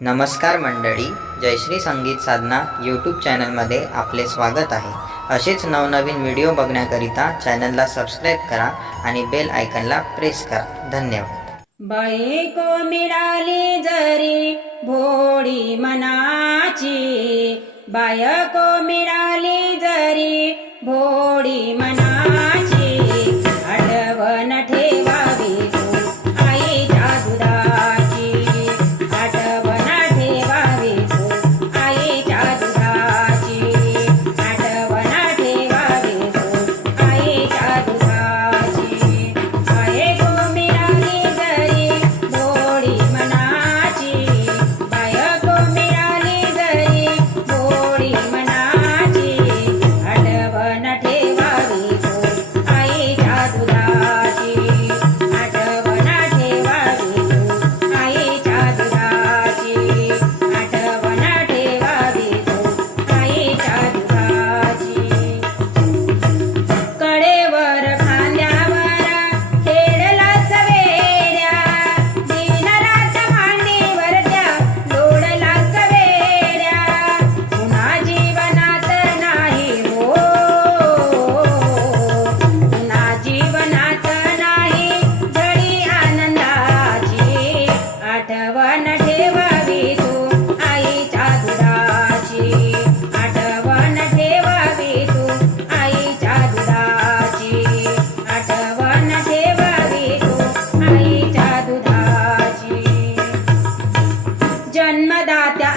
नमस्कार मंडळी, जयश्री संगीत साधना यूट्यूब चॅनलमध्ये आपले स्वागत आहे. असेच नवनवीन व्हिडिओ बघण्याकरिता चॅनलला सबस्क्राईब करा आणि बेल आयकनला प्रेस करा. धन्यवाद. बायको मिळाली जरी भोळी मनाची, बायको मिळाली जरी भोळी मनाची, आठवण ठेवावी तू आईच्या दुधाची, आठवण ठेवावी तू आईच्या दुधाची, आठवण ठेवावी तू आईच्या दुधाची. बायको मिळाली जरी भोळी मनाची, बायको मिळाली जरी भोळी मनाची, आठवण ठेवावी तू आईच्या दुधाची, आठवण ठेवावी तू आईच्या दुधाची, आठवण ठेवावी तू आईच्या दुधाची. कडेवर खांद्यावर खेळला सवेड्या, दिनरात मांडीवर त्या लोळला सवेड्या, पुन्हा जीवनात नाही हो, पुन्हा जीवनात नाही घडी आनंदाची, आठवण ठेवावी तू आईच्या दुधाची, आठवण ठेवावी तू आईच्या दुधाची, आठवण ठेवावी तू आईच्या दुधाची. जन्मदात्या